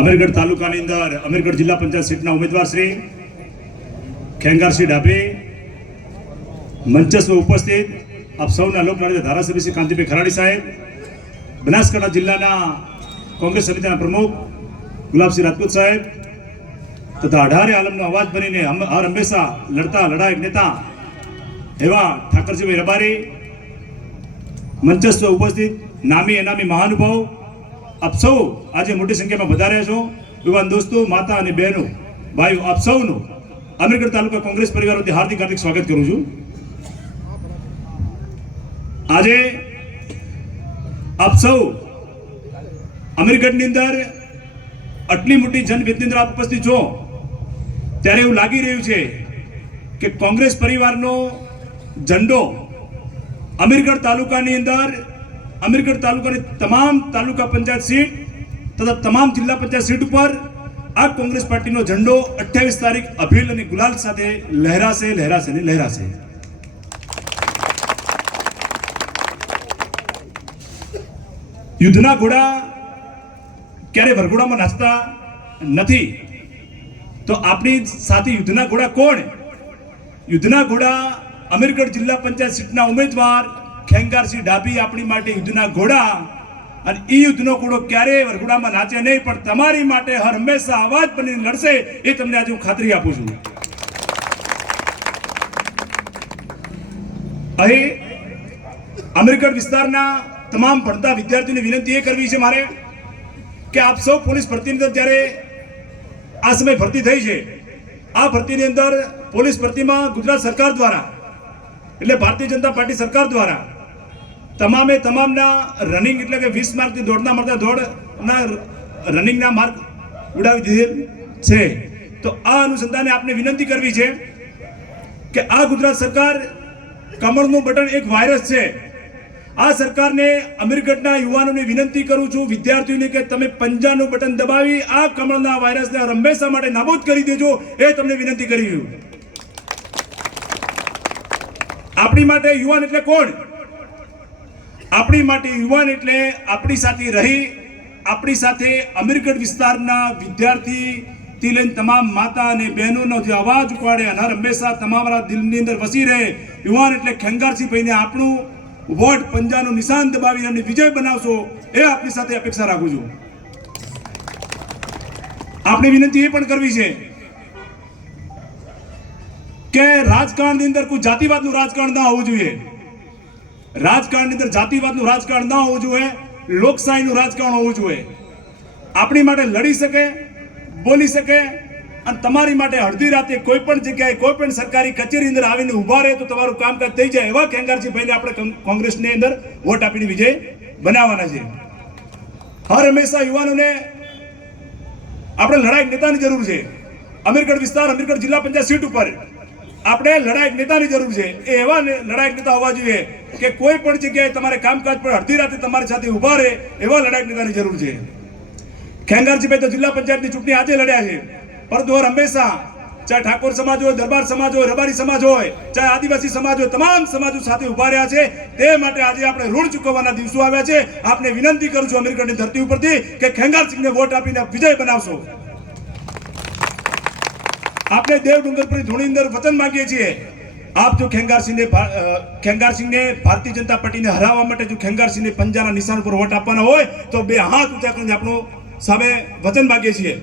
અમીરગઢ તાલુકાની અંદર અમીરગઢ જિલ્લા પંચાયત સીટના ઉમેદવાર શ્રી ખેંગારસિંહ ડાભી મંચસ્વ ઉપસ્થિત આપ સૌના લોકલાડીલા ધારાસભ્ય શ્રી કાંતિભાઈ ખરાડી સાહેબ, બનાસકાંઠા જિલ્લાના કોંગ્રેસ સમિતિના પ્રમુખ ગુલાબસિંહ રાજપૂત સાહેબ તથા 18 આલમનો અવાજ બનીને હર હંમેશા લડતા લડાયક નેતા એવા ઠાકરજીભાઈ રબારી, મંચસ્વ ઉપસ્થિત નામી અનામી મહાનુભાવ, આપ સૌ આજે મોટી સંખ્યામાં વધાર્યા છો. યુવાન દોસ્તો, માતા અને બહેનો, ભાઈઓ, આપ સૌનું અમીરગઢ તાલુકા કોંગ્રેસ પરિવાર વતી હાર્દિક સ્વાગત કરું છું. આજે આપ સૌ અમીરગઢની અંદર આટલી મોટી જનભેદની અંદર આપ ઉપસ્થિત છો ત્યારે એવું લાગી રહ્યું છે કે કોંગ્રેસ પરિવારનો ઝંડો અમીરગઢ તાલુકાની અંદર અમીરગઢ તાલુકાની તમામ તાલુકા પંચાયત સીટ તથા તમામ જિલ્લા પંચાયત સીટ ઉપર આ કોંગ્રેસ પાર્ટીનો ઝંડો 28 તારીખ અભિલ અને ગુલાલ સાથે લહેરાશે લહેરાશે ને લહેરાશે. યુદ્ધના ઘોડા ક્યારે વરઘોડામાં નાચતા નથી, તો આપણી સાથે યુદ્ધના ઘોડા કોણ? યુદ્ધના ઘોડા અમીરગઢ જિલ્લા પંચાયત સીટના ઉમેદવાર ખેંગારસિંહ ડાભી આપણી માટે યુદ્ધના ઘોડા. અને એ યુદ્ધનો ઘોડો ક્યારેય વરઘોડામાં નાચે નહીં, પણ તમારી માટે હર હંમેશા અવાજ બનીને લડશે, એ તમને આજે હું ખાતરી આપું છું. અહીં અમીરગઢ વિસ્તારના તમામ ભણતા વિદ્યાર્થીઓને વિનંતી એ કરવી છે મારે કે આપ સૌ પોલીસ ભરતીની અંદર જ્યારે આ સમય ભરતી થઈ છે, આ ભરતીની અંદર પોલીસ ભરતીમાં ગુજરાત સરકાર દ્વારા એટલે ભારતીય જનતા પાર્ટી સરકાર દ્વારા તમામે તમામના રનિંગ એટલે કે 20 માર્કની દોડના મળતા દોડના રનિંગના માર્ક ઉડાવી દીધેલ છે. તો આ અનુસંધાને આપને વિનંતી કરવી છે કે આ ગુજરાત સરકાર કમળનું બટન એક વાયરસ છે. આ સરકારને અમીરગઢના યુવાનોને વિનંતી કરું છું, વિદ્યાર્થીઓને, કે તમે પંજાનું બટન દબાવી આ કમળના વાયરસને હંમેશા માટે નાબૂદ કરી દેજો, એ તમને વિનંતી કરી છું. આપણી માટે યુવાન એટલે કોણ? આપણી માટે યુવાન એટલે આપણી સાથે રહી, આપણી સાથે અમીરગઢ વિસ્તારના વિદ્યાર્થીથી લઈને તમામ માતા અને બહેનોનો જે અવાજ ઉપાડે અને હંમેશા તમારા દિલની અંદર વસી રહે યુવાન એટલે ખેંગારસિંહભાઈને આપણું વોટ પંજાનું નિશાન દબાવી અને વિજય બનાવશો, એ આપની સાથે અપેક્ષા રાખું છું. આપણે વિનંતી એ પણ કરવી છે કે રાજકારણની અંદર કોઈ જાતિવાદનું રાજકારણ ના હોવું જોઈએ. રાજકારણની અંદર જાતિવાદનું રાજકારણ ના હોવું જોઈએ, લોકશાહીનું રાજકારણ હોવું જોઈએ. આપણી માટે લડી શકે, બોલી શકે અને તમારી માટે અડધી રાતે કોઈ પણ જગ્યાએ કોઈ પણ સરકારી કચેરી અંદર આવીને ઉભા રહે તો તમારું કામકાજ થઈ જાય, એવા ખેંગારસિંહભાઈને આપણે કોંગ્રેસની અંદર વોટ આપીને વિજય બનાવવાના છે. હર હંમેશા યુવાનોને આપણે લડાયક નેતાની જરૂર છે. અમીરગઢ વિસ્તાર, અમીરગઢ જિલ્લા પંચાયત સીટ ઉપર આપણે લડાયક નેતાની જરૂર છે. એ એવા લડાયક નેતા હોવા જોઈએ કે કોઈ પણ જગ્યાએ તમારે કામકાજ પર અડધી રાતે તમારી સાથે ઉભા રહે, એવા લડાયક નેતાની જરૂર છે. ખેંગારસિંહભાઈ તો જિલ્લા પંચાયતની ચૂંટણી આજે લડ્યા છે, પરંતુ હંમેશા ચાહે ઠાકોર સમાજ હોય, દરબાર સમાજ હોય, રબારી સમાજ હોય, ચાહે આદિવાસી સમાજ હોય, તમામ સમાજો સાથે ઉભા રહ્યા છે. તે માટે આજે આપણે ઋણ ચૂકવવાના દિવસો આવ્યા છે. આપને વિનંતી કરું છું અમીરગઢની ધરતી ઉપરથી કે ખેંગારસિંહને વોટ આપીને વિજય બનાવશો. આપણે દેવ ડુંગરપુરની ધૂણી અંદર વચન માંગીએ છીએ, આપ જો ખેંગારસિંહને ભારતીય જનતા પાર્ટીને હરાવવા માટે જો ખેંગારસિંહને પંજાના નિશાન પર વોટ આપવાના હોય તો બે હાથ ઊંચા કરીને આપણું સામે વચન માંગીએ છીએ.